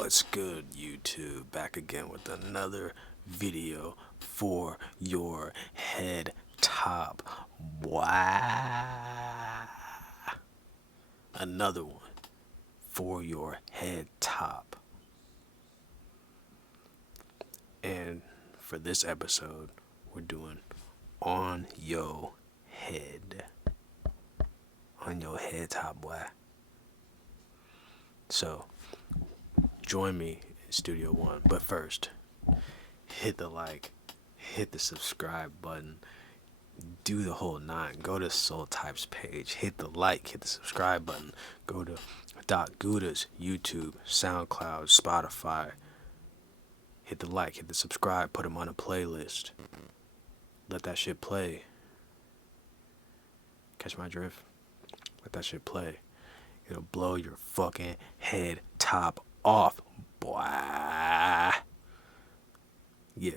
What's good, YouTube? Back again with another video for your head top. Wow. Another one for your head top. And for this episode, we're doing on your head. On your head top, boy. So, join me in Studio One. But first, hit the like, hit the subscribe button, do the whole nine. Go to Soul Type's page, hit the like, hit the subscribe button. Go to Doc Gouda's YouTube, SoundCloud, Spotify. Hit the like, hit the subscribe, put them on a playlist. Let that shit play. Catch my drift? Let that shit play. It'll blow your fucking head top off, boy. Yeah.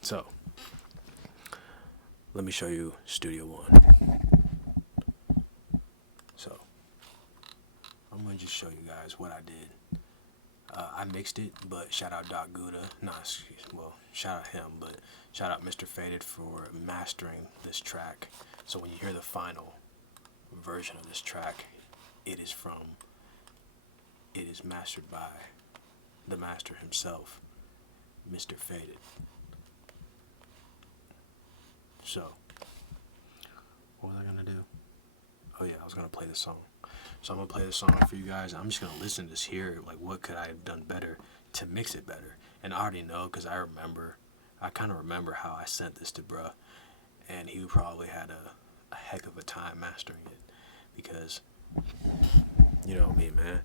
So, let me show you Studio One. So, I'm gonna just show you guys what I did. I mixed it, but shout out Doc Gouda. Shout out him, but shout out Mr. Faded for mastering this track. So when you hear the final version of this track, it is mastered by the master himself, Mr. Faded. So, what was I gonna do? Oh yeah, I was gonna play the song. So I'm gonna play the song for you guys. I'm just gonna listen to this here, like what could I have done better to mix it better. And I already know, because I kind of remember how I sent this to bruh, and he probably had a heck of a time mastering it, because you know me, man.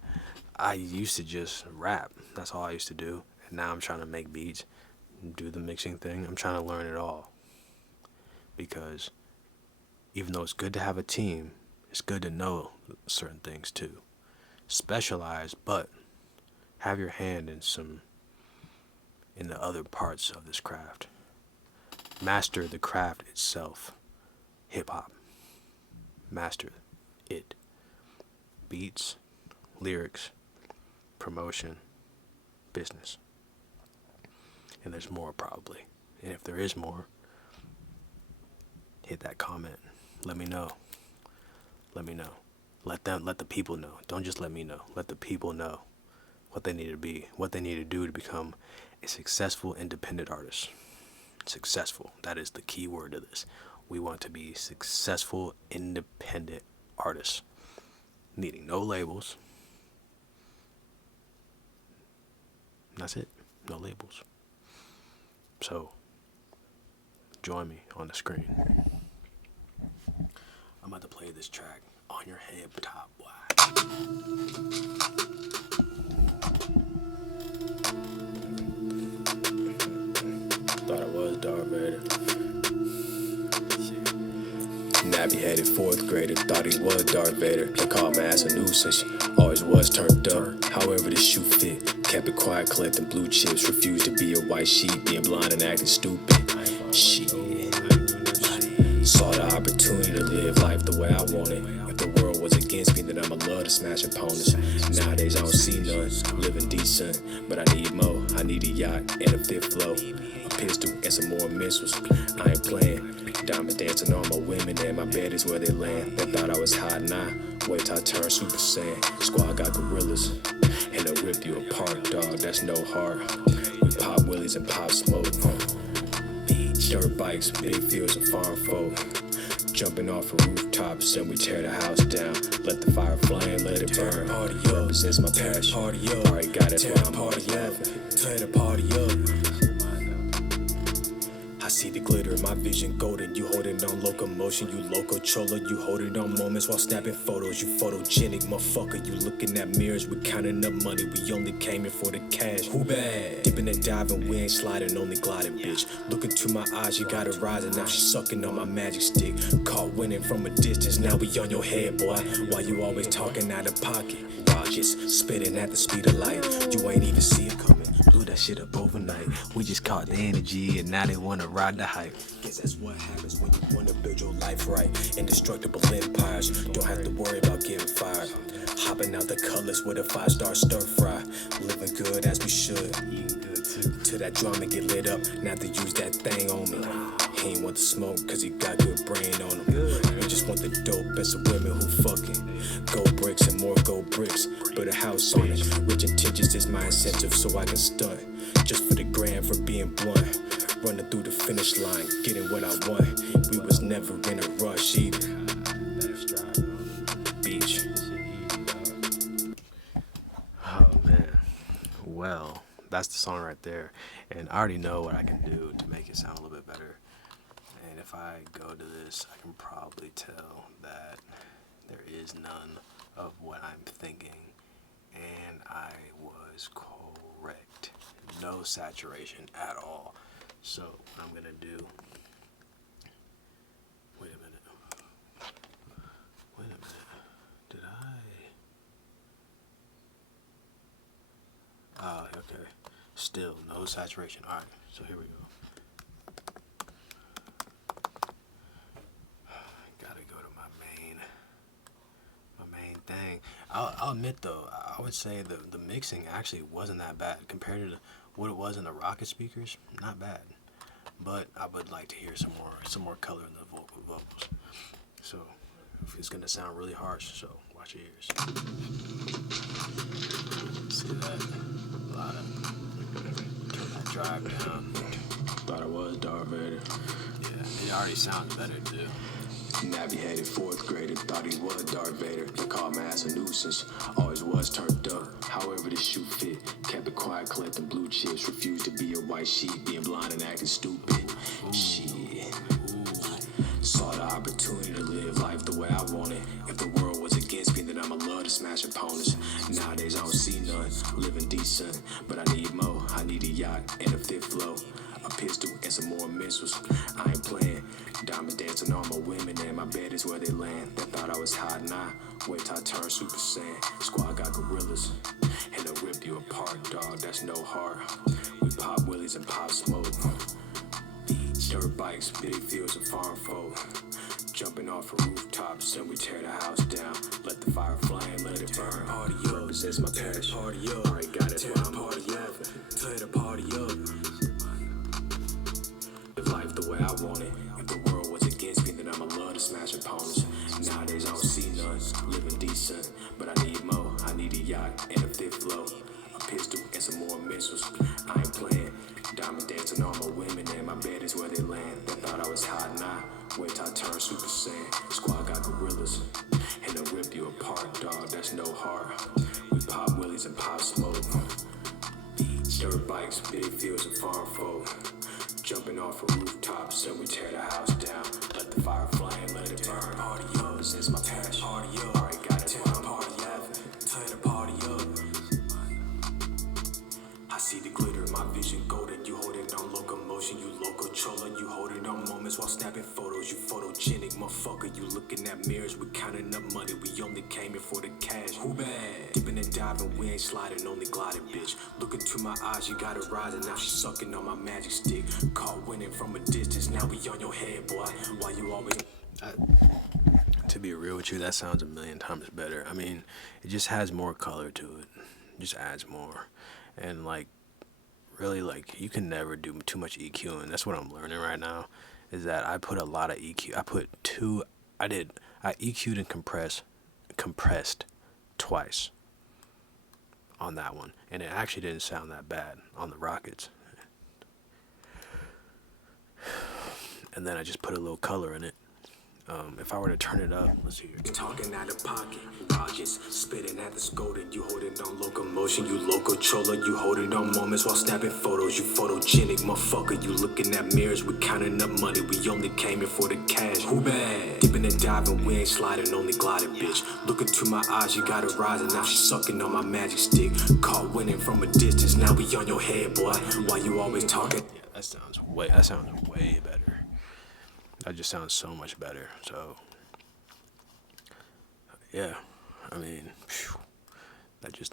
I used to just rap. That's all I used to do. And now I'm trying to make beats, do the mixing thing. I'm trying to learn it all. Because even though it's good to have a team, it's good to know certain things too. Specialize, but have your hand in the other parts of this craft. Master the craft itself. Hip hop. Master it. Beats, lyrics, promotion, business. And there's more probably. And if there is more, hit that comment. Let me know. Let me know. Let the people know. Don't just let me know. Let the people know what they need to be, what they need to do to become a successful independent artist. Successful. That is the key word of this. We want to be successful independent artists. Needing no labels. That's it. No labels. So, join me on the screen. I'm about to play this track on your head top. Thought I was Darth Vader. Nappy-headed fourth grader, thought he was Darth Vader. They called my ass a nuisance, always was turned up. However the shoe fit, kept it quiet, collecting blue chips. Refused to be a white sheep, being blind and acting stupid. Shit. Saw the opportunity to live life the way I want it. If the world was against me, then I'ma love to smash opponents. Nowadays I don't see none, living decent, but I need more. I need a yacht and a fifth flow, a pistol and some more missiles. I ain't playing. Diamond dancing on my women, and my bed is where they land. They thought I was hot, nah. Wait till I turn Super Saiyan. Squad got gorillas, and they'll rip you apart, dog. That's no heart. We pop willies and pop smoke. Dirt bikes, big fields and farm folk. Jumping off of rooftops, and we tear the house down. Let the fire flame, let it burn. Represents my passion. Already got it, why I'm always laughing. Tear the party up. I see the glitter in my vision golden. You holding on locomotion, you loco cholo. You holding on moments while snapping photos. You photogenic motherfucker. You looking at mirrors, we counting up money. We only came in for the cash. Who bad? Dipping and diving, we ain't sliding, only gliding, bitch. Look into my eyes, you got it rising. Now she sucking on my magic stick. Caught winning from a distance, now we on your head, boy. Why you always talking out of pocket? Rockets spitting at the speed of light. You ain't even see it coming. Blew that shit up overnight. We just caught the energy and now they wanna ride the hype. Guess that's what happens when you wanna build your life right. Indestructible empires, don't have to worry about getting fired. Hopping out the colors with a 5-star stir fry. Living good as we should. Eating good too. Till that drama get lit up, not to use that thing on me. He ain't want the smoke cause he got good brain on him. We just want the dope and some women who fucking. Gold bricks and more gold bricks. Build a house on it. Rich intentions is my incentive so I can stunt. Just for the grand for being blunt. Running through the finish line, getting what I want. We was never in a rush either. Beach. Oh man. Well, that's the song right there. And I already know what I can do to make it sound a little bit better. And if I go to this, I can probably tell that there is none of what I'm thinking. And I was correct. No saturation at all. So what I'm gonna do. Wait a minute. Did I? Oh, okay. Still no saturation. Alright, so here we go. Gotta go to my main thing. I'll admit though, I would say the mixing actually wasn't that bad compared to what it was in the Rocket speakers. Not bad, but I would like to hear some more color in the vocals. So it's gonna sound really harsh. So watch your ears. See that? A lot of turn that drive down. Thought I was Darth Vader. Yeah, it already sounds better too. Navigated 4th grader, thought he was Darth Vader. They called my ass a nuisance, always was turned up. However the shoe fit, kept it quiet, collecting blue chips. Refused to be a white sheep, being blind and acting stupid. Shit. Saw the opportunity to live life the way I want it. If the world was against me, then I'ma love to smash opponents. Nowadays I don't see none, living decent, but I need more. I need a yacht and a fifth flow. A pistol and some more missiles. I ain't playing. Diamond dancing on my women and my bed is where they land. They thought I was hot and I wait till I turn Super Saiyan. Squad got gorillas and they'll rip you apart, dog. That's no heart. We pop willies and pop smoke. Dirt bikes, big fields and farm folk. Jumping off of rooftops and we tear the house down. Let the fire flame, let it burn. Party up, represents my passion. Party up, already got it. Tear the party up, tear the party up. Live life the way I want it. If the world was against me, then I'ma love to smash opponents. Nowadays I don't see none, living decent, but I need more. I need a yacht and a fifth flow. A pistol and some more missiles. I ain't playing. Diamond dancing on my women and my bed is where they land. They thought I was hot and I wait till I turn Super Saiyan. Squad got gorillas and they'll rip you apart, dog. That's no heart. We pop willies and pop smoke. Dirt bikes, big fields and farm folk. Jumping off of rooftops and we tear the house down. Let the fire flame, let it burn. Party up, since my passion. Party up, already got it. Tear the party up, tear the party up. I see the glitter in my vision golden. You hold it on locomotion, you local trolling. You hold it on moments while snapping photos. You photogenic motherfucker. You looking at mirrors, we counting up money. We only came here for the cash. Who bad? Dipping and diving, we ain't sliding, only gliding, bitch. Look into my eyes, you got it rising. Now she sucking on my magic stick. Caught winning from a distance. Now we on your head, boy. Why you always? To be real with you, that sounds a million times better. I mean, it just has more color to it. It just adds more. And like, really, like, you can never do too much EQ, and that's what I'm learning right now, is that I put a lot of EQ. I EQ'd and compressed twice on that one, and it actually didn't sound that bad on the Rockets. And then I just put a little color in it. If I were to turn it up, let's see here. Talking out of pocket, Rogers, spitting at the scolding. You hold it on locomotion, you local troller. You hold it on moments while snapping photos. You photogenic motherfucker. You looking at mirrors, we counting up money. We only came here for the cash. Who bad? Dipping and diving, we ain't sliding, only gliding, bitch. Look into my eyes, you got it rising. Now she sucking on my magic stick. Caught winning from a distance. Now we on your head, boy. Why you always talking? Yeah, that sounds way better. That just sounds so much better. So, yeah, I mean,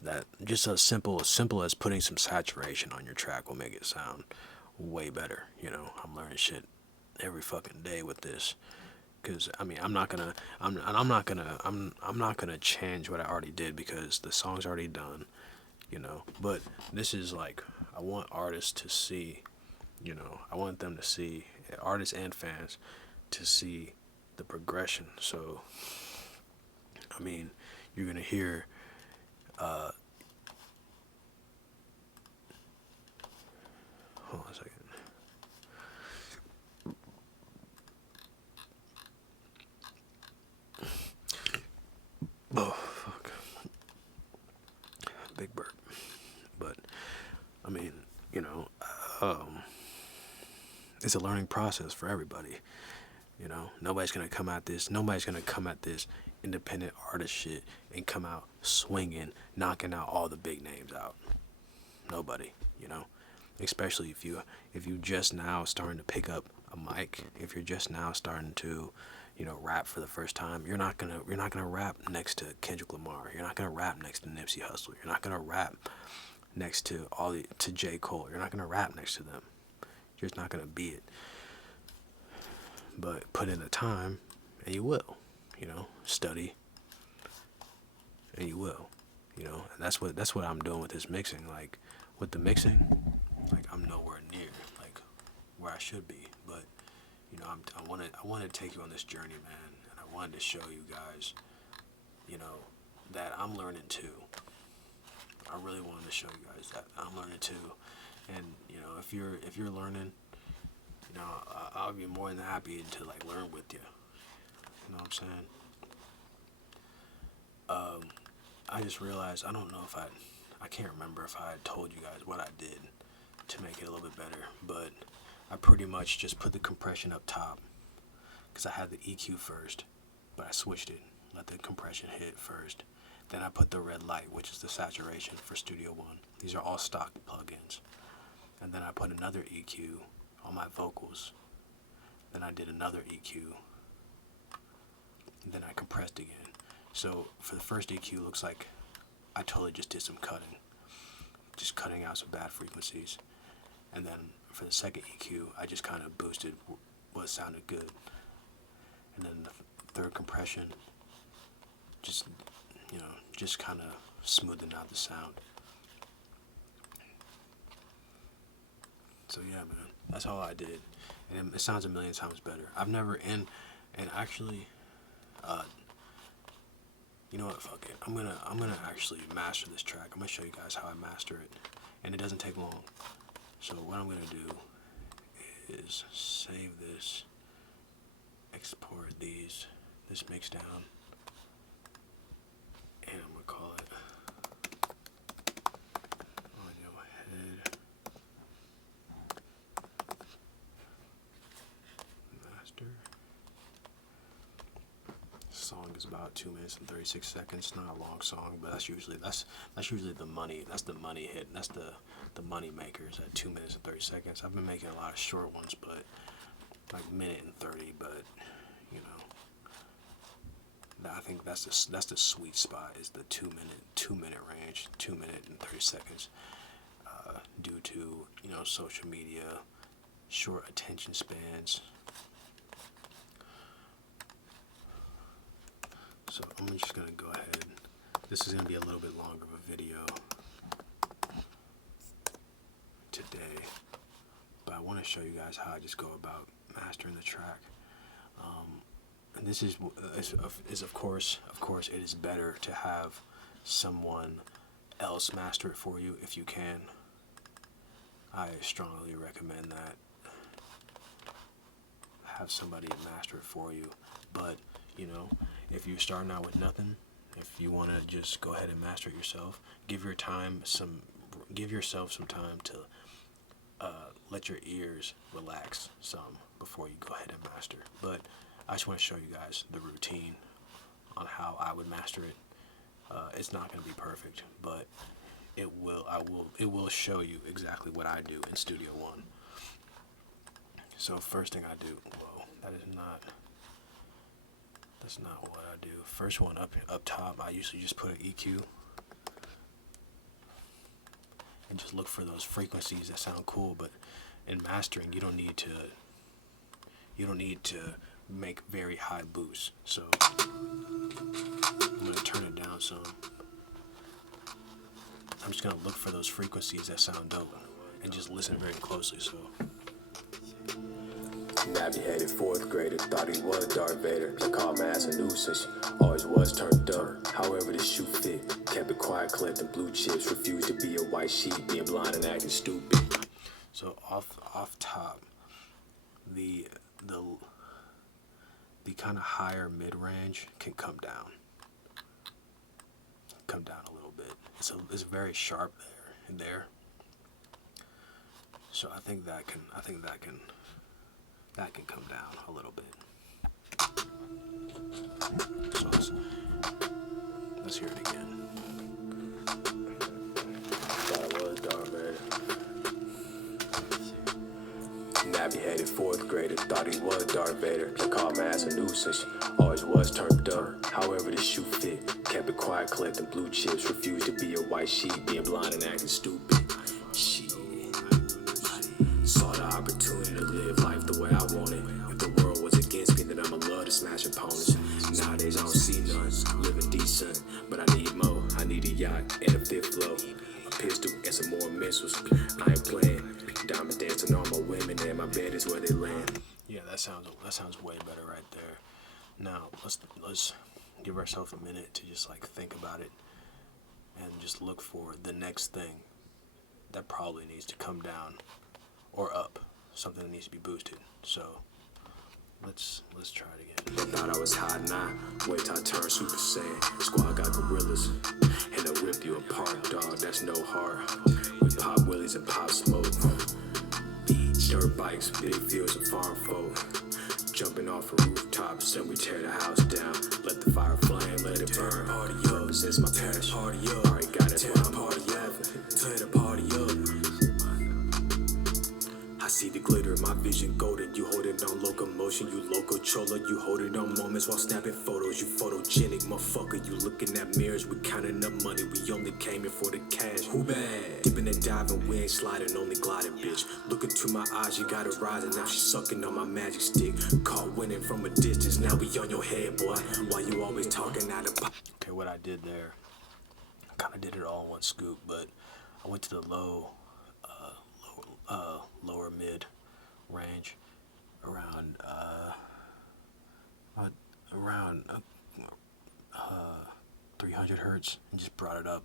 That just as simple as putting some saturation on your track will make it sound way better. I'm learning shit every fucking day with this. Cause I mean, I'm not gonna change what I already did because the song's already done. But this is like, I want artists to see, I want them to see, artists and fans to see the progression. So, I mean, you're gonna hear, hold on a second. Oh, fuck. Big burp. But, I mean, um, it's a learning process for everybody. Nobody's gonna come at this independent artist shit and come out swinging, knocking out all the big names out. Nobody. Especially if you just now starting to pick up a mic, if you're just now starting to, rap for the first time, you're not gonna rap next to Kendrick Lamar. You're not gonna rap next to Nipsey Hussle. You're not gonna rap next to J. Cole. You're not gonna rap next to them. You're just not gonna be it. But put in the time, and you will. Study, and you will. And that's what I'm doing with this mixing. Like, with the mixing, like, I'm nowhere near like where I should be. But I wanted to take you on this journey, man, and I wanted to show you guys, that I'm learning too. I really wanted to show you guys that I'm learning too, and if you're learning, I'll be more than happy to like learn with you. You know what I'm saying? I just realized I don't know if I can't remember if I had told you guys what I did to make it a little bit better, but I pretty much just put the compression up top because I had the EQ first, but I switched it, let the compression hit first. Then I put the red light, which is the saturation for Studio One. These are all stock plugins. And then I put another EQ on my vocals. Then I did another EQ. Then I compressed again. So for the first EQ, looks like I totally just did some cutting. Just cutting out some bad frequencies. And then for the second EQ, I just kind of boosted what sounded good. And then the third compression, just kind of smoothing out the sound. So yeah, man, that's all I did, and it sounds a million times better. I've never and actually, you know what? Fuck it. I'm gonna actually master this track. I'm gonna show you guys how I master it, and it doesn't take long. So what I'm gonna do is save this, export this mix down, and I'm gonna call it audio head master. This song is about 2 minutes and 36 seconds. Not a long song, but that's usually the money. That's the money hit. That's the money makers at 2 minutes and 30 seconds. I've been making a lot of short ones, but like minute and 30. But I think that's the sweet spot, is the 2 minute range, 2 minute and 30 seconds, due to social media, short attention spans. So I'm just gonna go ahead. This is gonna be a little bit longer of a video today, but I want to show you guys how I just go about mastering the track. And this is of course it is better to have someone else master it for you if you can. I strongly recommend that. Have somebody master it for you. But if you're starting out with nothing, if you want to just go ahead and master it yourself, give yourself some time to let your ears relax some before you go ahead and master. But I just want to show you guys the routine on how I would master it. It's not going to be perfect, but it will show you exactly what I do in Studio One. So first thing I do, that's not what I do. First one up top, I usually just put an EQ. just look for those frequencies that sound cool. But in mastering, you don't need to make very high boosts. So I'm gonna turn it down some. I'm just gonna look for those frequencies that sound dope and just listen very closely. So Navigated fourth grader, thought he was Darth Vader. They called my ass a nuisance, always was turned up. However the shoe fit, kept it quiet, collecting blue chips. Refused to be a white sheep, being blind and acting stupid. so off top, the kind of higher mid range can come down a little bit. It's very sharp there. So I think that can come down a little bit. So let's hear it again. Thought I was Darth Vader. Navigated fourth grader, thought he was Darth Vader. They called my ass a nuisance, always was turned up. However the shoe fit, kept it quiet, collecting blue chips. Refused to be a white sheep, being blind and acting stupid. Shit. Saw the opportunity to live life the way I want it. If the world was against me, then I'ma love to smash opponents. Nowadays I don't see none, living decent, but I need more. I need a yacht and a fifth flow, a pistol and some more missiles. I ain't playing. Diamonds dancing on my women, and my bed is where they land. Yeah, that sounds way better right there. Now let's give ourselves a minute to just like think about it and just look for the next thing that probably needs to come down or up, something that needs to be boosted. So let's try it again. Thought I was hot, nah. Wait till I turn Super Saiyan. Squad got gorillas, and they'll rip you apart, dog. That's no heart. We pop willies and pop smoke. Dirt bikes, big fields of farm folk. Jumping off of rooftops, and we tear the house down. Let the fire flame, let it burn. Party up, since my passion. Party up, already got it. Why I'm party up. Tear the party up. I see the glitter in my vision golden. You hold it on locomotion, you loco chola. You hold it on moments while snapping photos. You photogenic motherfucker. You looking at mirrors, we counting up money. We only came in for the cash. Who bad? Dipping and diving, we ain't sliding, only gliding, bitch. Look into my eyes, you got it rising. Now she sucking on my magic stick. Caught winning from a distance, now we on your head, boy. Why you always talking out of pop? Okay, what I did there, I kind of did it all in one scoop, but I went to the lower mid range around 300 hertz and just brought it up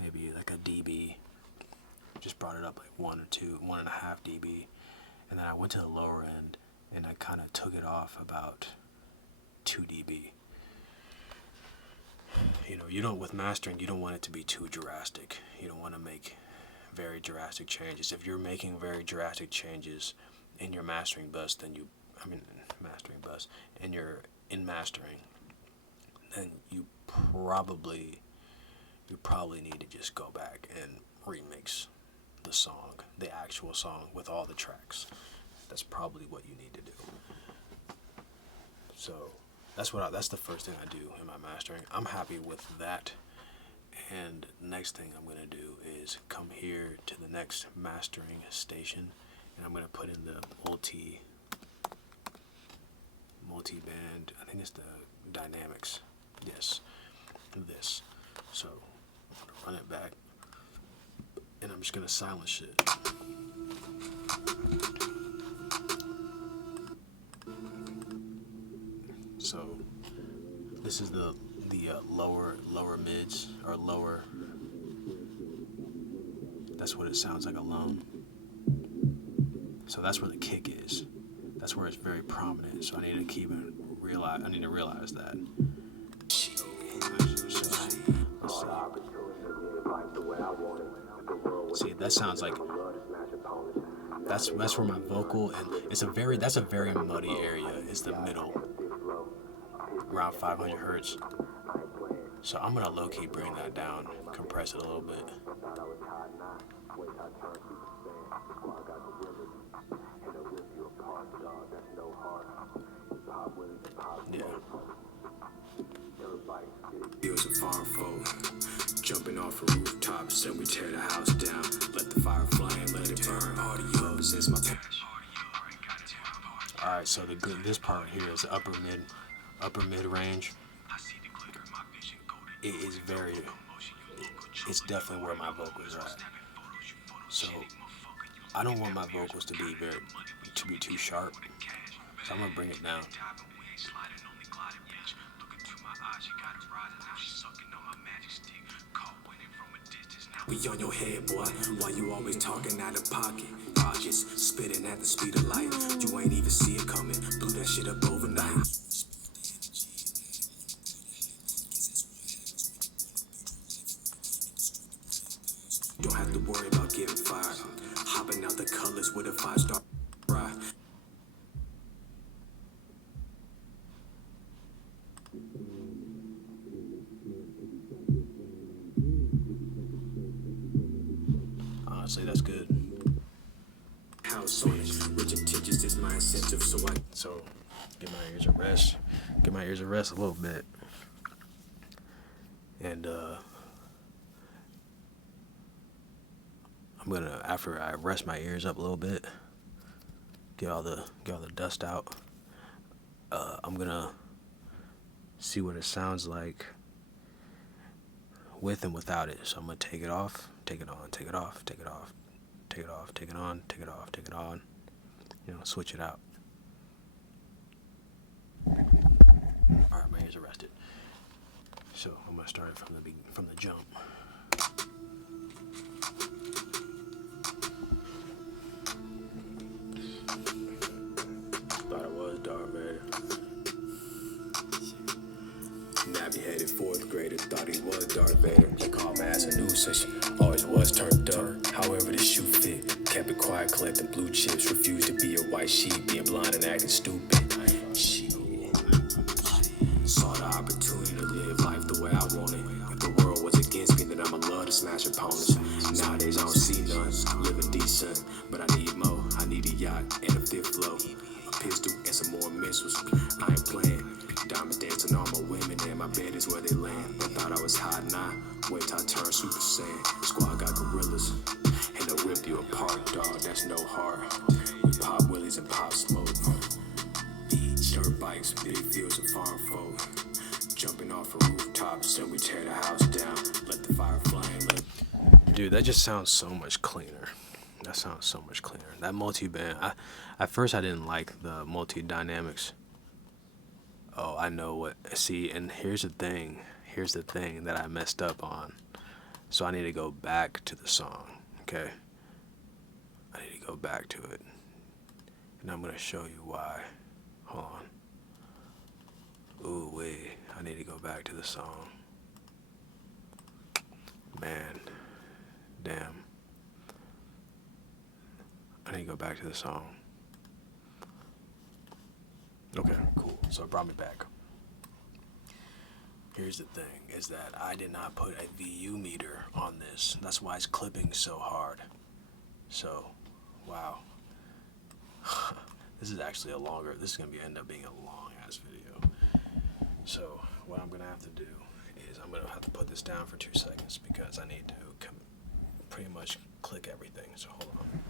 maybe like a dB, just brought it up like 1.5 dB, and then I went to the lower end and I kind of took it off about 2 dB. You don't, with mastering, you don't want it to be too drastic. You don't want to make very drastic changes. If you're making very drastic changes in your mastering bus, then and you're in mastering, then you probably need to just go back and remix the song, the actual song with all the tracks. That's probably what you need to do. So that's the first thing I do in my mastering. I'm happy with that. And next thing I'm gonna do is come here to the next mastering station, and I'm gonna put in the multi-band. I think it's the dynamics. Yes, this. So I'm gonna run it back, and I'm just gonna silence it. So this is the lower mids, or lower. That's what it sounds like alone. So that's where the kick is. That's where it's very prominent. So I need to realize that. See, that sounds like that's where my vocal, and that's a very muddy area. It's the middle, around 500 hertz. So I'm gonna low-key bring that down, compress it a little bit. Yeah. Fields of farm folk, jumping off the rooftops, then we tear the house down. Let the fire flame, let it burn. Audio is my passion. Alright, so this part here is the upper mid range. It is it's definitely where my vocals are at. So I don't want my vocals to be too sharp. So I'm gonna bring it down. We on your head, boy. Why you always talking out of pocket? Rogers spitting at the speed of light. You ain't even see it coming. Blew that shit up overnight. Don't have to worry about getting fired. Hopping out the colors with a 5-star ride. Honestly, that's good. House on it. Rich intentions is my incentive, So give my ears a rest. Give my ears a rest a little bit. And I'm gonna, after I rest my ears up a little bit, get all the dust out. I'm gonna see what it sounds like with and without it. So I'm gonna take it off, take it on, take it off, take it off, take it off, take it on, take it off, take it on. Switch it out. Alright, my ears are rested. So I'm gonna start it from the jump. Thought it was Darth Vader. Nappy-headed 4th grader thought he was Darth Vader. They called my ass a nuisance. Always was turned up. However the shoe fit. Kept it quiet, collecting blue chips. Refused to be a white sheep. Being blind and acting stupid. Shit. Saw the opportunity to live life the way I want it. If the world was against me, then I'ma love to smash opponents. Nowadays I don't see none. Living decent, but I need more. I need a yacht and a 5th flow. A pistol and some more missiles. I ain't playing. Diamonds dancing on my women, and my bed is where they land. They thought I was hot, nah. Wait till I turn Super Saiyan. Squad got gorillas, and they'll rip you apart, dog. That's no heart. We pop willies and pop smoke. Dirt bikes, big fields of farm folk. Jumping off of rooftops, then we tear the house down. Let the fire flame. Dude, that just sounds so much cleaner. That sounds so much cleaner. That multi-band, at first I didn't like the multi-dynamics. Oh, I know what. See, and here's the thing that I messed up on. So I need to go back to the song, okay? I need to go back to it. And I'm going to show you why. Hold on. Ooh, wait. I need to go back to the song. Man. Damn. I need to go back to the song. Okay, cool. So it brought me back. Here's the thing, is that I did not put a VU meter on this. That's why it's clipping so hard. So, wow. This is actually this is going to end up being a long ass video. So, what I'm going to have to do is I'm going to have to put this down for 2 seconds because I need to pretty much click everything. So, hold on.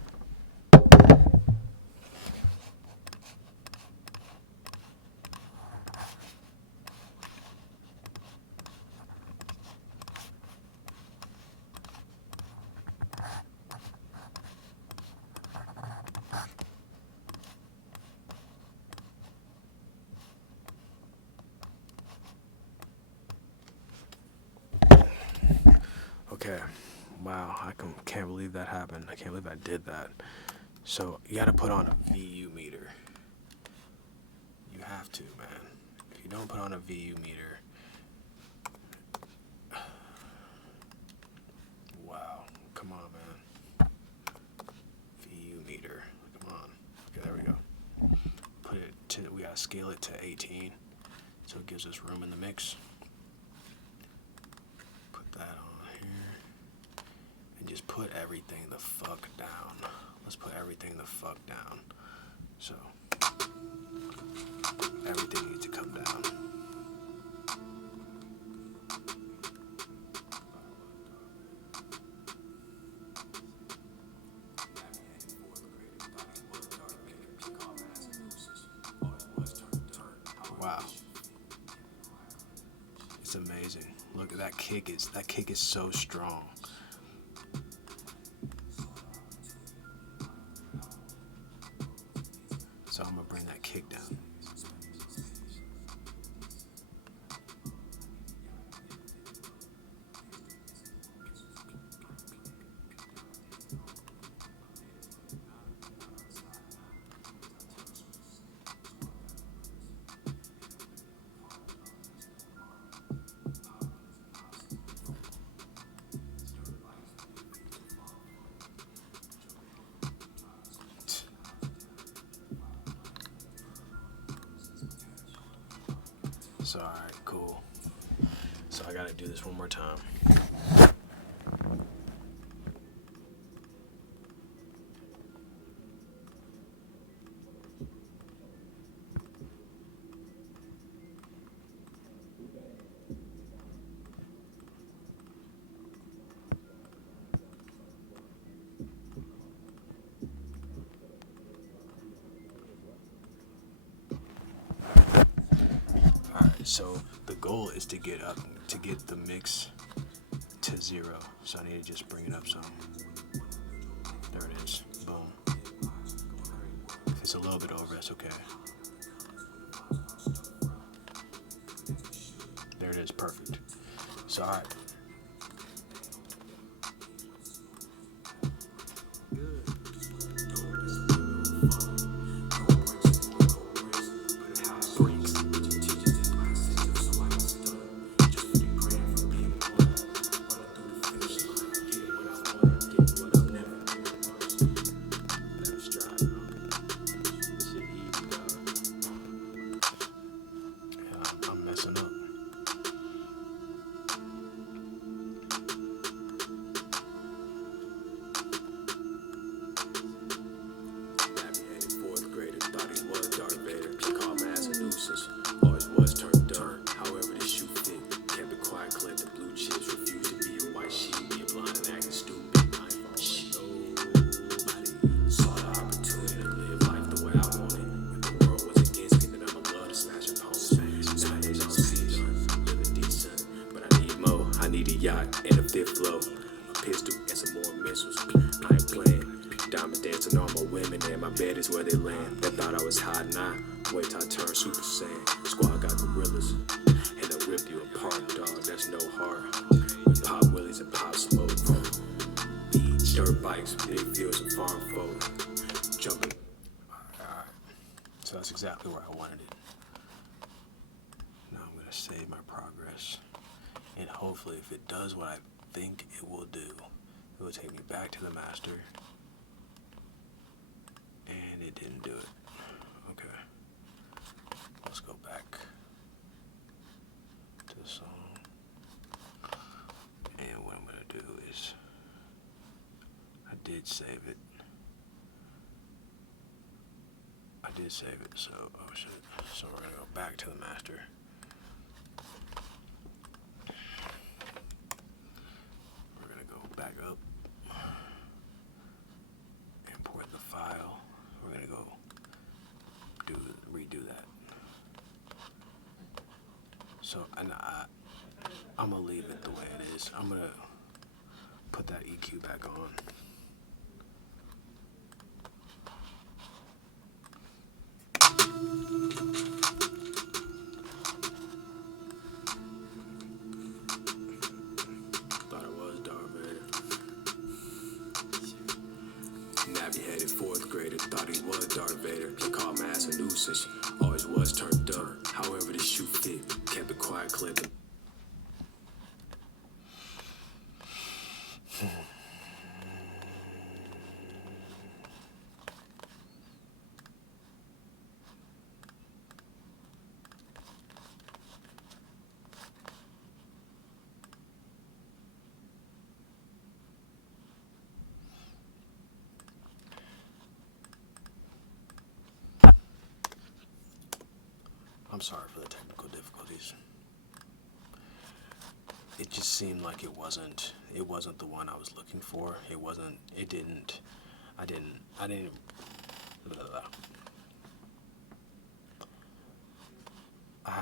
Okay, wow, I can't believe that happened. I can't believe I did that. So, you gotta put on a VU meter. You have to, man. If you don't put on a VU meter, wow, come on, man. VU meter, come on. Okay, there we go. We gotta scale it to 18, so it gives us room in the mix. Put that on here, and just put everything the fuck down. Let's put everything the fuck down. So, everything needs to come down. Wow. It's amazing. Look, that kick is so strong. So I'm gonna bring that kick down. So alright, cool. So I gotta do this one more time. Alright, so the goal is to get the mix to 0. So I need to just bring it up some. There it is. Boom. If it's a little bit over, that's okay. There it is, perfect. So alright. I'm messing up. Navigated fourth grader, thought he was Darth Vader. Called my ass a nuisance, always was turned up. However the shoe fit, kept it quiet, collecting blue chips. Refused to be a white sheep, being blind and acting stupid. I ain't for shit. Nobody saw the opportunity to live life the way I wanted. If the world was against me, then I'ma love to smash opponents. Nowadays I don't see none, living decent, but I need more. I need a yacht and a fifth flow, a pistol and some more missiles. I ain't playing. Diamond dancing on my women, and my bed is where they land. They thought I was hot, nah. Wait till I turn Super Saiyan. Squad got gorillas, and they'll rip you apart, dog. That's no heart. We pop willies and pop smoke. Dirt bikes, big fields and farm folk. Jumping. Alright. So that's exactly where I wanted it. Now I'm gonna save my progress. And hopefully if it does what I think it will do, it will take me back to the master. And it didn't do it. Okay. Let's go back to the song. And what I'm going to do is, I did save it. So, oh shit. So we're going to go back to the master. We're going to go back up. Import the file. We're gonna go redo that. So I'm gonna leave it the way it is. I'm gonna put that EQ back on. Thought I was Darth Vader. Navigated fourth grader, thought he was Darth Vader. They called my ass a nuisance, always was turned up. However the shoe fit, kept it quiet, clipping. I'm sorry for the technical difficulties. It just seemed like it wasn't the one I was looking for. I didn't, blah, blah, blah.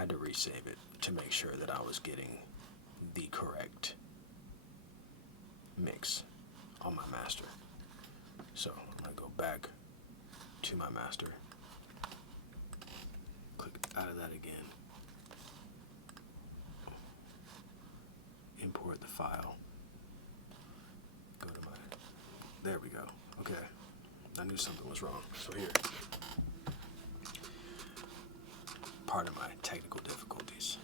had to resave it to make sure that I was getting the correct mix on my master. So I'm gonna go back to my master, click out of that again, import the file, go to my, there we go, okay, I knew something was wrong. So here, part of my technical difficulties,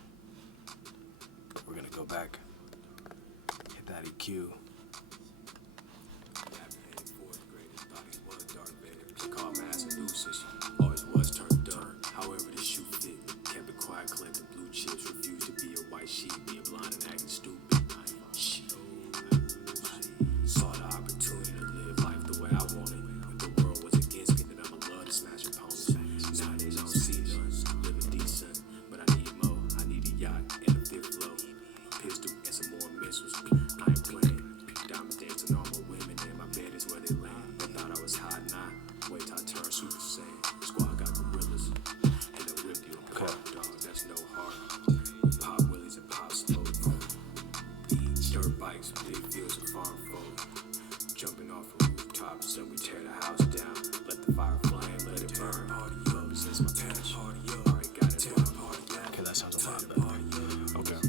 but we're gonna go back, hit that EQ. Always was turned up. However, the shoe fit. Kept it quiet, collecting blue chips. Refused to be a white sheep, being blind and acting stupid. Shit. Saw the opportunity to live life the way I wanted. If the world was against me, then I'ma love to smash opponents. Nowadays I don't see none. Living decent, but I need more. I need a yacht and a fifth flow. Pistol and some more missiles. I ain't playing. Diamonds dancing on my women, and my bed is where they land. They thought I was hot, nah. Wait till I turn Super Saiyan. Squad got gorillas, and they'll rip you apart, dog. That's no heart. Pop willies and pop smoke. Dirt bikes, big fields and farm folk. Jumping off of rooftops, so we tear the house down. Let the fire flame, let it burn. Party up, since my parents party up. Already got it, party up. Okay, that sounds a lot better. Okay,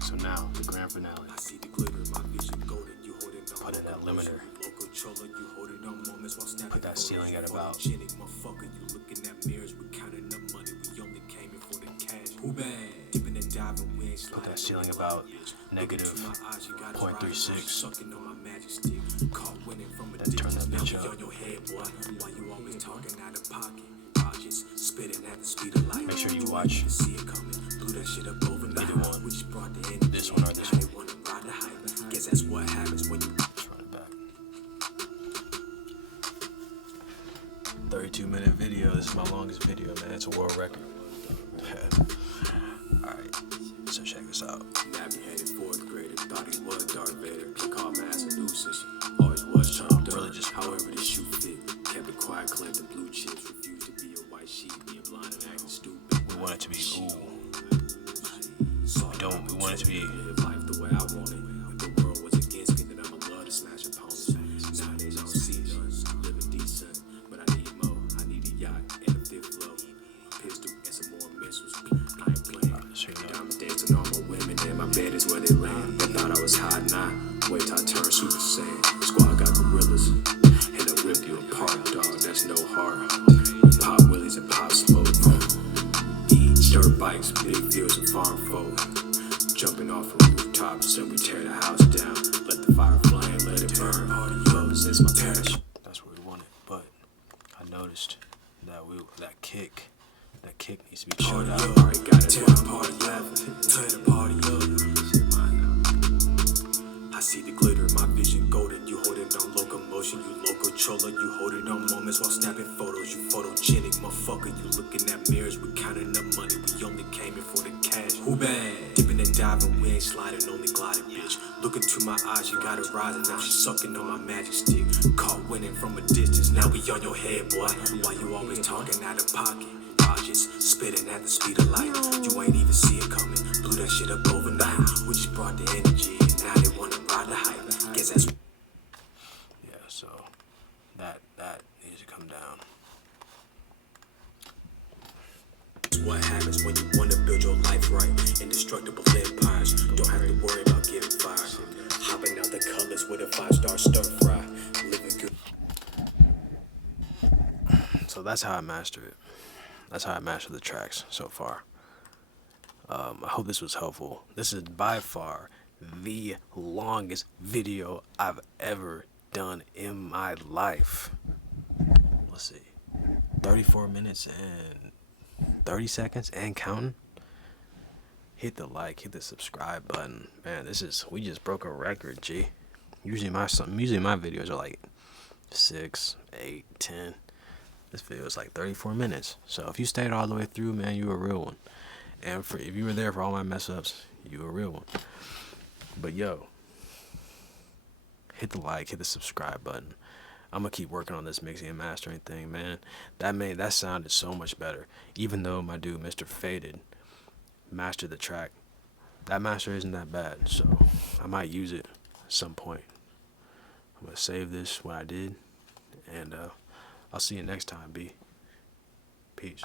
so now the grand finale. I see the glitter, my vision golden. You hold it on. Put in that limiter. Local chola, you hold it on moments while snapping. Put that ceiling at about. Motherfucker, you looking at mirrors, we counting the money. We only came in for the cash. Who bad? Dipping and diving, we ain't sliding. Put that ceiling about negative 0.36. Sucking on my magic stick. Caught winning from a Then turn that distance. bitch Now we up. on your head, boy. Why you always talking out of pocket? Projects spitting at the speed of light. Make sure you ain't watch even see it coming. Blew that shit up overnight. either one. We just brought the energy. This one or this Now one. they wanna ride the hype. Guess that's what happens when you. Let's run it back. 32-minute video. This is my longest video, man. It's a world record. Alright, so check this out. Navigated fourth grader, thought he was Darth Vader. He called my ass a nuisance. Always was turned really up. just- However, the shoe fit. Kept it quiet, collecting blue chips. Refused to be a white sheep, being blind and acting stupid. We want it to be, ooh. We don't- we want it to be- live life the way I want it. If the world was against me, then I'ma love to smash opponents. Nowadays I don't see none. Living decent, but I need more. I need a yacht and a fifth flow. Pistol and some more missiles. I ain't playing. Sure enough. Diamonds dancing on my women, and my bed is where they land. They thought I was hot, nah. Wait till I turn Super Saiyan. Squad got gorillas, and they'll rip you apart, dog. That's no heart. Pop willies and pop smoke. Dirt bikes, big fields and farm folk. Jumping off of rooftops, so we tear the house down. Let the fire flame, let it burn. Party up, since my parents. That's where we want it. But I noticed that that kick needs to be chilled Party out. up, already got it. Tear the party up, tear the party up. Shit, mine now. I see the glitter, my vision golden. You hold it on locomotion, you local chola. You hold it on moments while snapping photos. You photogenic, motherfucker. You looking at mirrors, we counting the money. We only came in for the cash. Who bad? Dipping and diving, we ain't sliding, only gliding, bitch. Look into my eyes, you got it rising. Now she sucking on my magic stick. Caught winning from a distance, now we on your head, boy. Why you always talking out of pocket? Just spitting at the speed of light. You ain't even see it coming. Blew that shit up overnight. We just brought the energy, and now they wanna ride the hype. Guess that's Yeah, so that needs to come down. what happens when you wanna build your life right. Indestructible empires. Don't have to worry about getting fired. Hopping out the colors with a 5-star stir fry. Living good. So that's how I master it. That's how I master the tracks so far. I hope this was helpful. This is by far the longest video I've ever done in my life. Let's see. 34 minutes and 30 seconds and counting. Hit the like, hit the subscribe button. Man, we just broke a record, G. Usually my videos are like 6, 8, 10. This video is like 34 minutes. So if you stayed all the way through, man, you a real one. And if you were there for all my mess ups, you a real one. But yo, hit the like, hit the subscribe button. I'm gonna keep working on this mixing and mastering thing, man. That sounded so much better. Even though my dude, Mr. Faded, master the track. That master isn't that bad, so I might use it at some point. I'm gonna save this when I did, and I'll see you next time, B. Peace.